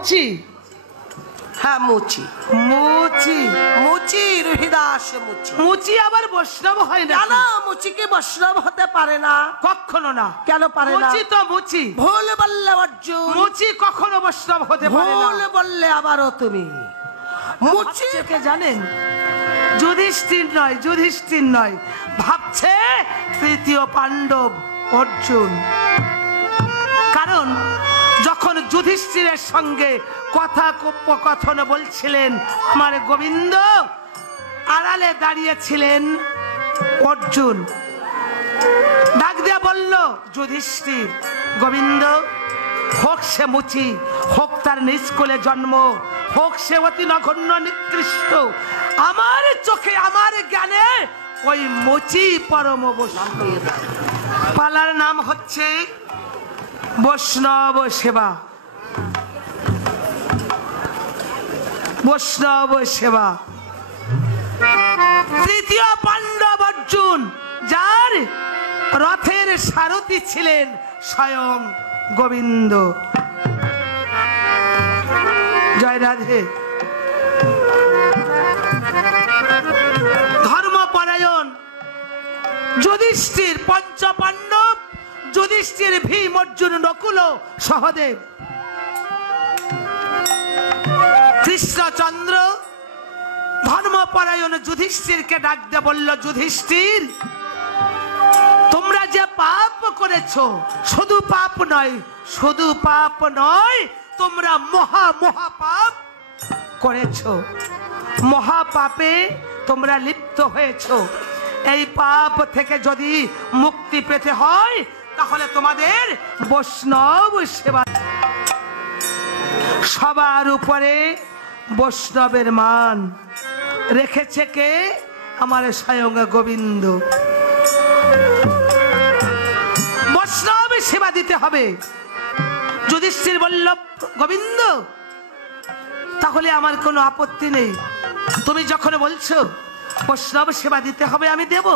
মুচি? হ্যাঁ মুচি। মুচি মুচি রোহিদাস মুচি। মুচি আবার বৈষ্ণব হয় না? না, মুচি কি বৈষ্ণব হতে পারে না? কখনো না। কেন পারে না? মুচি তো মুচি। ভুল বললে অর্জুন। মুচি কখনো বৈষ্ণব হতে পারে না। ভুল বললে আবারও তুমি। মুচি কে জানেন? যুধিষ্ঠির নয়, যুধিষ্ঠির নয়, ভাবছে তৃতীয় পাণ্ডব অর্জুন। কারণ যখন যুধিষ্ঠিরের সঙ্গে কথোপকথন বলছিলেন আমার গোবিন্দ, আড়ালে দাঁড়িয়েছিলেন অর্জুন। ডাক দিয়া বলল, যুধিষ্ঠির, গোবিন্দ হোক সে মুচি, হোক তার নিষ্কুলে জন্ম, হোক সে অতি নগণ্য নিকৃষ্ট, আমার চোখে আমার জ্ঞানে ওই মুচি পরম বৈষ্ণব। পালার নাম হচ্ছে বৈষ্ণব সেবা। বৈষ্ণব সেবা। তৃতীয় পাণ্ডব অর্জুন, যার রথের সারথি ছিলেন স্বয়ং গোবিন্দ। জয় রাধে। ধর্মপরায়ণ যুধিষ্ঠির, পঞ্চ পাণ্ডব যুধিষ্ঠির, ভীম, অর্জুন, নকুল, সহদেব, কৃষ্ণচন্দ্র ধর্মপরায়ণ যুধিষ্ঠিরকে ডাক দিয়ে বলল, যুধিষ্ঠির তোমরা যে পাপ করেছো, শুধু পাপ নয়, শুধু পাপ নয়, তোমরা মহা মহা পাপ করেছো। মহাপাপে তোমরা লিপ্ত হয়েছো। এই পাপ থেকে যদি মুক্তি পেতে হয় তাহলে তোমাদের বৈষ্ণব সেবা। সবার উপরে বৈষ্ণবের মান রেখেছে কে? আমার স্বয়ং গোবিন্দ। বৈষ্ণব সেবা দিতে হবে। যুধিষ্ঠির বলল, গোবিন্দ তাহলে আমার কোনো আপত্তি নেই, তুমি যখন বলছো বৈষ্ণব সেবা দিতে হবে আমি দেব,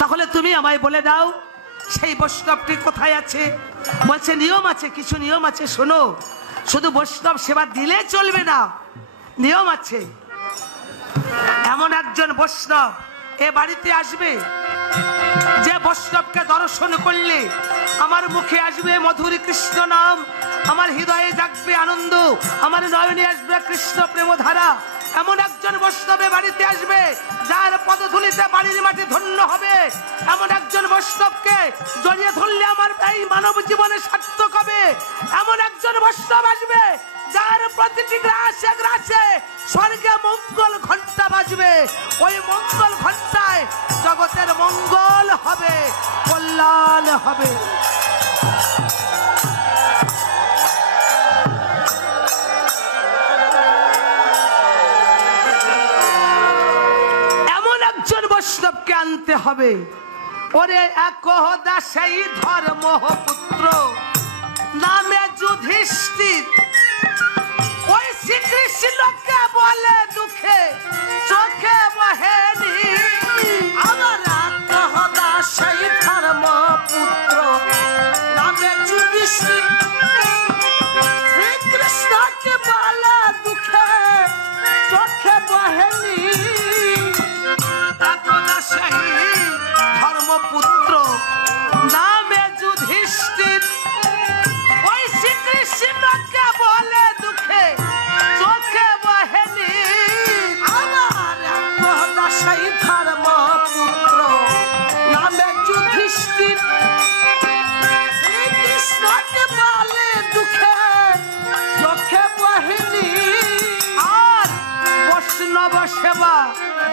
তাহলে তুমি আমায় বলে দাও সেই বৈষ্ণবটি কোথায় আছে। বলছে নিয়ম আছে, কিছু নিয়ম আছে, শোনো। শুধু বৈষ্ণব সেবা দিলে চলবে না, নিয়ম আছে। এমন একজন বৈষ্ণব এ বাড়িতে আসবে, যে বৈষ্ণবকে দর্শন করলে আমার মুখে আসবে মধুর কৃষ্ণ নাম, আমার হৃদয়ে জাগবে আনন্দ, আমার নয়নে আসবে কৃষ্ণ প্রেমধারা। এমন একজন বৈষ্ণবে বাড়িতে আসবে যার পদধূলিতে বাড়ির মাটি ধন্য হবে। এমন একজন বৈষ্ণবকে জড়িয়ে ধরলে আমার এই মানব জীবনে সার্থক হবে। এমন একজন বৈষ্ণব আসবে যার প্রতিটি গ্রাসে গ্রাসে স্বর্গে মঙ্গল ঘন্টা বাজবে। ওই মঙ্গল ঘন্টায় জগতের মঙ্গল হবে, কল্যাণ হবে। এমন একজন বৈষ্ণবকে আনতে হবে। ওরে একদা সেই ধর্মপুত্র নামে যুধিষ্ঠির, ওই শ্রীকৃষ্ণকে বলে দুঃখে চোখে বহেনি। আমার একদা সেই ধর্মপুত্র নামে যুধিষ্ঠির, শ্রীকৃষ্ণকে বলে দুঃখে চোখে বহেনি। একদা সেই ধর্মপুত্র নামে যুধিষ্ঠির, ওই শ্রীকৃষ্ণকে বলে দুঃখে চোখে বহেনি। আমার একদা সেই ধর্মপুত্র নামে যুধিষ্ঠির, শ্রীকৃষ্ণকে বলে দুঃখে চোখে বহেনি। আর বৈষ্ণব সেবা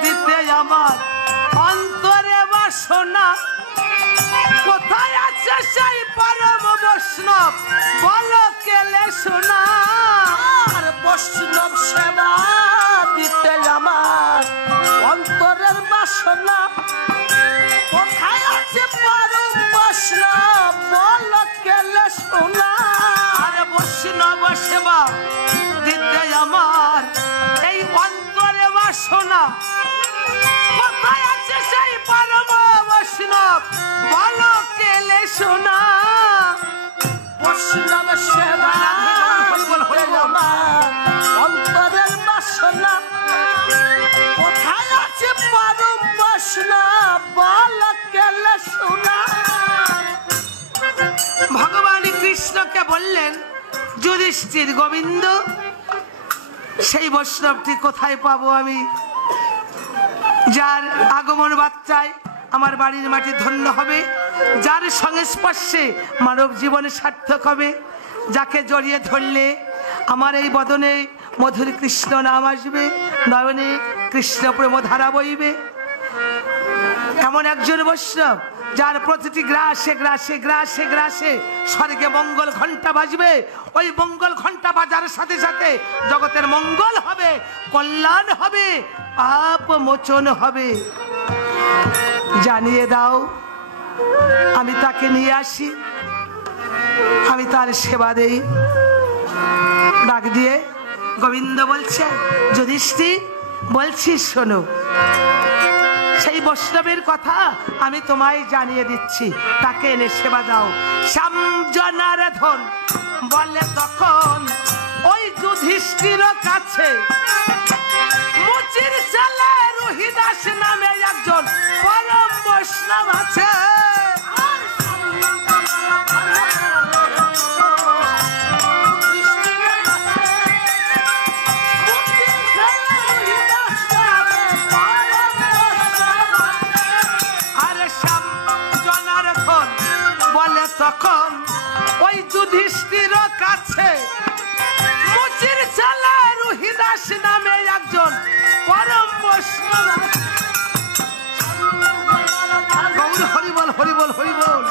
দিতে আমার অন্তরে বাসনা, কোথায় আছে সেই পরম বৈষ্ণব বলো কেলে শোনা। আর বৈষ্ণব সেবা দিতে আমার অন্তরের বাসনা, কোথায় আছে পরম বৈষ্ণব বলো কেলে শোনা। আর বৈষ্ণব সেবা দিতে আমার এই অন্তরে বাসনা, কোথায় আছে সেই পরম বৈষ্ণব বলো কেলে শোনা। বৈষ্ণব সেবা দিতে আমার অন্তরের বাসনা কোথায় আছে পরম বাসনা বল কেলে শোনা। ভগবান কৃষ্ণকে বললেন, যুধিষ্ঠির গোবিন্দ, সেই বৈষ্ণবটি কোথায় পাবো আমি, যার আগমন বার্তায় আমার বাড়ির মাটি ধন্য হবে, যার সংস্পর্শে মানব জীবনে সার্থক হবে, যাকে জড়িয়ে ধরলে আমার এই বদনে মধুর কৃষ্ণ নাম আসবে, নয়নে কৃষ্ণ প্রেম ধারা বইবে। এমন একজন বৈষ্ণব যার প্রতিটি গ্রাসে গ্রাসে গ্রাসে গ্রাসে স্বর্গে মঙ্গল ঘন্টা বাজবে। ওই মঙ্গল ঘন্টা বাজার সাথে সাথে জগতের মঙ্গল হবে, কল্যাণ হবে, পাপ মোচন হবে। জানিয়ে দাও, আমি তাকে নিয়ে আসি, আমি তার সেবা দেই। ডাক দিয়ে গোবিন্দ বলছে, যুধিষ্ঠির বলছি শোনো, সেই বৈষ্ণবের কথা আমি তোমায় জানিয়ে দিচ্ছি, তাকে এনে সেবা দাও। শ্যাম জনার্দন বলে তখন ওই যুধিষ্ঠির কাছে, মুচির ছেলে রোহিদাস নামে একজন পরম বৈষ্ণব আছে। তখন ওই যুধিষ্ঠির কাছে মুচির ছেলে রোহিদাস নামে একজন পরম বৈষ্ণব। গৌর হরিবল হরিবল হরিবল।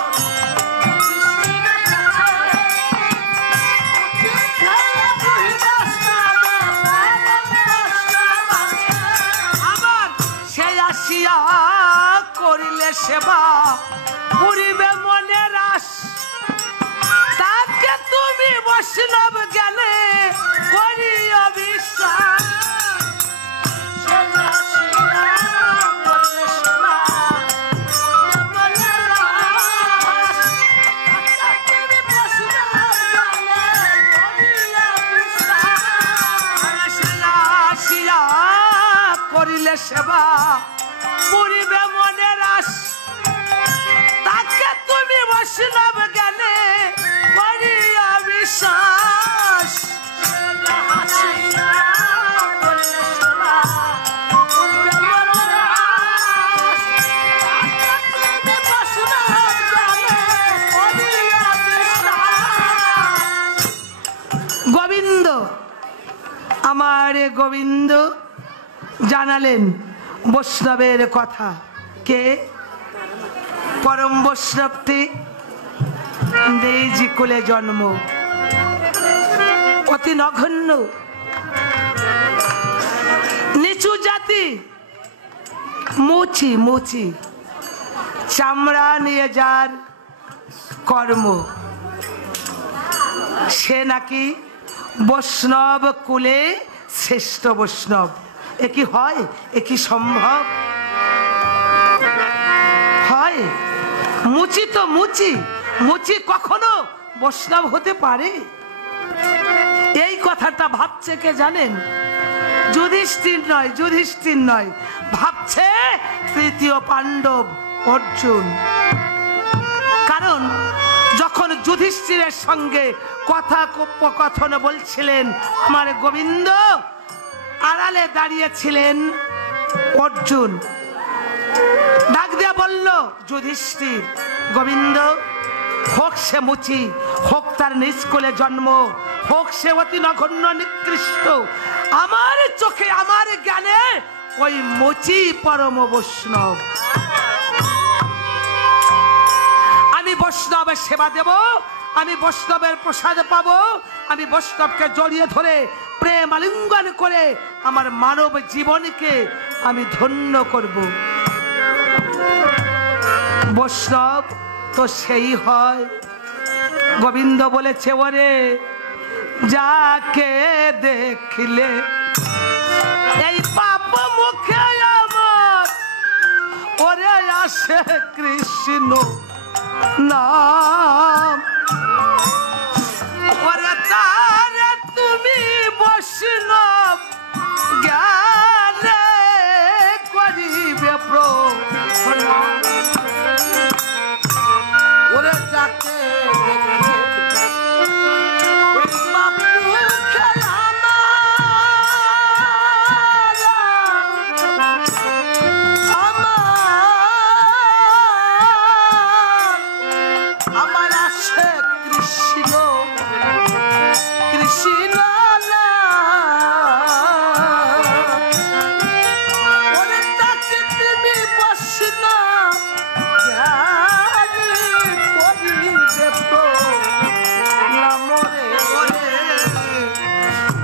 আবার সে আসিয়া করিলে সেবা পুরিবে মনের আশ, তাকে তুমি বৈষ্ণব গেলে করিও বিশ্বাস। করিলে সেবা পুরিবে মনের আশ, তাকে তুমি বৈষ্ণব গেলে করিও বিশ্বাস। গোবিন্দ, আমার গোবিন্দ জানালেন বৈষ্ণবের কথা। কে? পরম বৈষ্ণবটি দেজি কুলে জন্ম, অতি নগণ্য নিচু জাতি, মুচি মুচি চামড়া নিয়ে যার কর্ম, সে নাকি বৈষ্ণব কুলে শ্রেষ্ঠ বৈষ্ণব। এ কি হয়? এ কি সম্ভব হয়? মুচি তো মুচি, মুচি কখনো বৈষ্ণব হতে পারে? এই কথাটা ভাবছে কে জানেন? যুধিষ্ঠির নয়, যুধিষ্ঠির নয়, ভাবছে তৃতীয় পাণ্ডব অর্জুন। কারণ যখন যুধিষ্ঠিরের সঙ্গে কথা কথন বলছিলেন আমার গোবিন্দ, আড়ালে দাঁড়িয়েছিলেন অর্জুন। ডাক দিয়ে বলল, যুধিষ্ঠির গোবিন্দ, হোক সে মুচি, হোক তার নিষ্কুলে জন্ম, হোক সে অতি নগণ্য নিকৃষ্ট, আমার চোখে আমার জ্ঞানে ওই মুচি পরম বৈষ্ণব। আমি বৈষ্ণবের সেবা দেব, আমি বৈষ্ণবের প্রসাদ পাবো, আমি বৈষ্ণবকে জড়িয়ে ধরে প্রেম আলিঙ্গন করে আমার মানব জীবনকে আমি ধন্য করব। বৈষ্ণব তো সেই হয়। গোবিন্দ বলেছে, ওরে যাকে দেখলে এই পাপ মুখে আমার ওরে আসে কৃষ্ণ নাম, ওরে তারে তুমি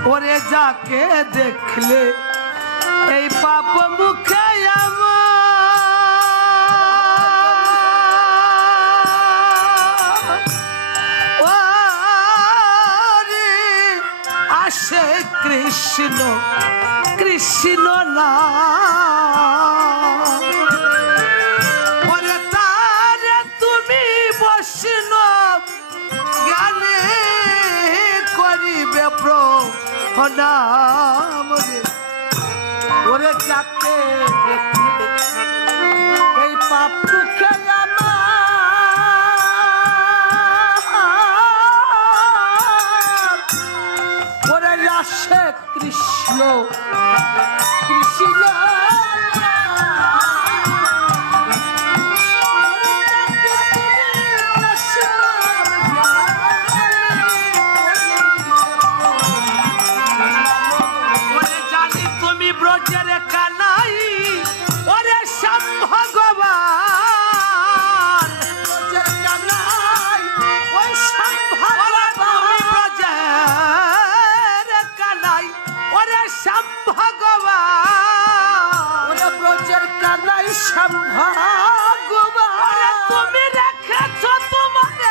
ওরে যাকে দেখলে এই পাপ মুখে আসে কৃষ্ণ কৃষ্ণ না ওরে তারে তুমি বৈষ্ণব জ্ঞানে করিবে প্রণাম ওরে যাকে দেখলে এই পাপ মুখে ওরে আসে কৃষ্ণ কৃষ্ণ ব্রজের কানাই ওরে শ্যাম ভগবান ব্রজের কানাই ওই শ্যাম ভগবান ব্রজের কানাই ওরে শ্যাম ভগবান ওরে ব্রজের কানাই শ্যাম ভগবান তুমি রেখেছ তোমার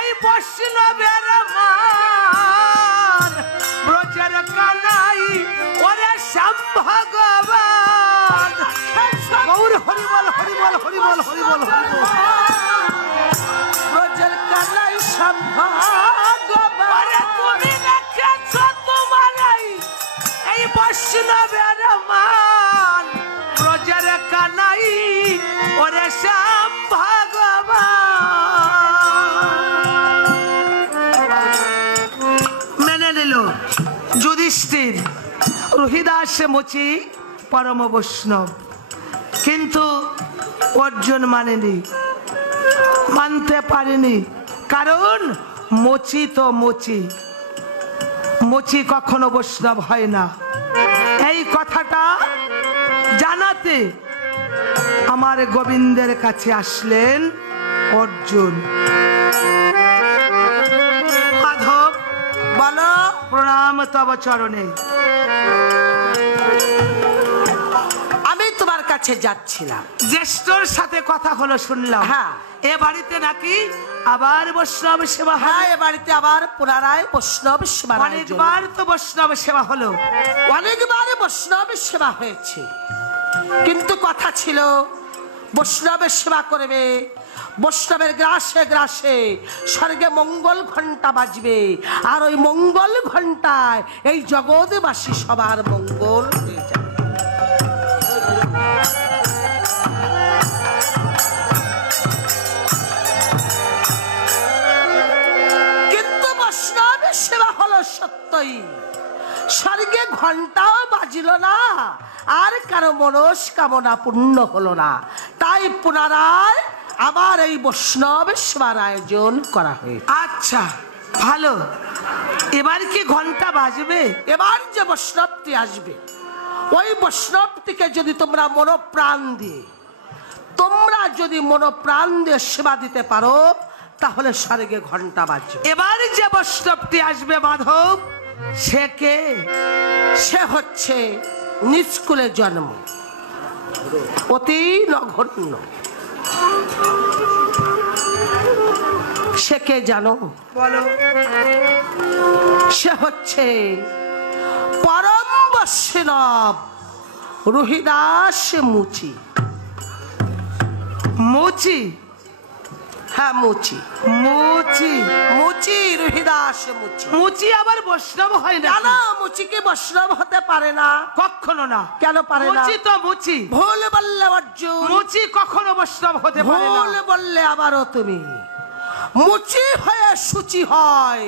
এই বৈষ্ণবের মান ব্রজের কানাই ওরে শ্যাম ভগবান গৌর হরিবল হরিবল হরিবল হরিবল ব্রজের কানাই শ্যাম ভগবান তুমি রেখেছ তোমার এই বৈষ্ণবের মান ব্রজের কানাই ওরে শ্যাম ভগবান মেনে নিল যুধিষ্ঠির রোহিদাস মুচি পরম বৈষ্ণব কিন্তু অর্জুন মানেনি মানতে পারেনি কারণ মুচি তো মুচি মুচি কখনো বৈষ্ণব হয় না এই কথাটা জানাতে আমার গোবিন্দের কাছে আসলেন অর্জুন মাধব বলো প্রণাম তব চরণে আমি তোমার কাছে যাচ্ছিলাম জ্যেষ্ঠর সাথে কথা হলো শুনলাম হ্যাঁ এ বাড়িতে নাকি আবার বৈষ্ণব সেবা হয় হ্যাঁ এ বাড়িতে আবার পুনরায় বৈষ্ণব সেবা অনেকবার তো বৈষ্ণব সেবা হলো অনেকবার বৈষ্ণব সেবা হয়েছে কিন্তু কথা ছিল বৈষ্ণবের সেবা করবে বৈষ্ণবের গ্রাসে গ্রাসে স্বর্গে মঙ্গল ঘন্টা বাজবে আর ওই মঙ্গল ঘন্টায় এই জগৎবাসী সবার মঙ্গল হয়ে যাবে কিন্তু বৈষ্ণবের সেবা হলো সত্যই স্বর্গে ঘন্টাও বাজিল না আর কারো মনস্কামনা পূর্ণ হলো না তাই পুনরায় আবার এই বৈষ্ণব সেবার আয়োজন করা হয়েছে আচ্ছা ভালো এবার কি ঘন্টা বাজবে এবার যে বৈষ্ণবটি আসবে ওই বৈষ্ণবটিকে যদি তোমরা মনোপ্রাণ দিয়ে সেবা দিতে পারো তাহলে স্বর্গে ঘন্টা বাজবে এবার যে বৈষ্ণবটি আসবে মাধব সে কে সে হচ্ছে নিষ্কুলে জন্ম অতি নগণ্য সে কে জানো বলো সে হচ্ছে পরম বৈষ্ণব রোহিদাস মুচি মুচি হ্যাঁ মুচি মুচি মুচি রোহিদাস মুচি মুচি আবার বৈষ্ণব হয় না কেন মুচি কি বৈষ্ণব হতে পারে না কখনো না কেন পারে না মুচি তো মুচি ভুল বললে অর্জুন মুচি কখনো বৈষ্ণব হতে পারে না ভুল বললে আবারও তুমি মুচি হয়ে সূচি হয়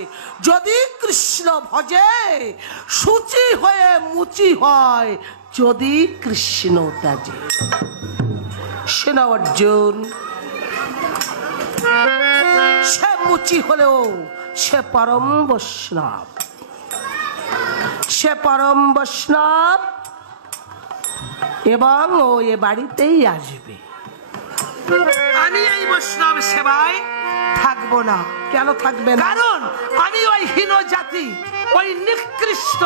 যদি কৃষ্ণ ভজে সূচি হয়ে মুচি হয় যদি কৃষ্ণ ত্যাজে সেনা অর্জুন সে মুচি হলেও সে পরম বৈষ্ণব সে পরম বৈষ্ণব এবং ও এ বাড়িতেই আসবে আমি এই বৈষ্ণব সেবায় থাকবো না কেন থাকবে না কারণ আমি ওই হীন জাতি, ওই নিকৃষ্ট,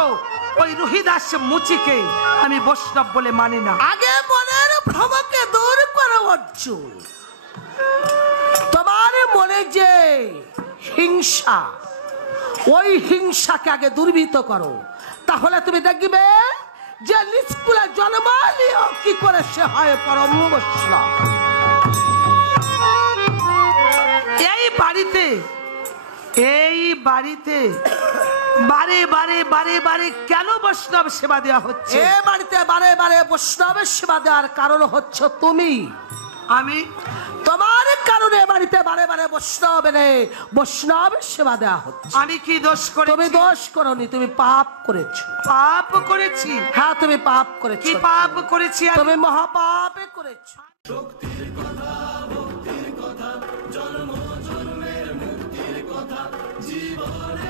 ওই রুহিদাস মুচিকে আমি বৈষ্ণব বলে মানি না। আগে মনের ভ্রমকে দূর করো অর্জুন। তোমার মনে যে হিংসা, ওই হিংসাকে আগে দূরীভূত করো, তাহলে তুমি দেখবে যে নিষ্কুলে জন্মালিও কি করে সে হয় পরম বৈষ্ণব। এই বাড়িতে বারে বারে বারে বারে কেন বৈষ্ণব সেবা দেওয়া হচ্ছে? এ বাড়িতে বারে বারে বৈষ্ণবের সেবা দেওয়ার কারণ হচ্ছে তুমি। আমি তোমার কারণে বাড়িতে বারে বারে বৈষ্ণবের সেবা দেওয়া হচ্ছে। আমি কি দোষ করেছি? তুমি দোষ করনি, তুমি পাপ করেছো। পাপ করেছি? হ্যাঁ, তুমি পাপ করেছো। কি পাপ করেছি? তুমি মহাপাপে করেছো। শক্তির কথা, ভক্তির কথা, জন্ম জন্মের মুক্তির কথা, জীবনে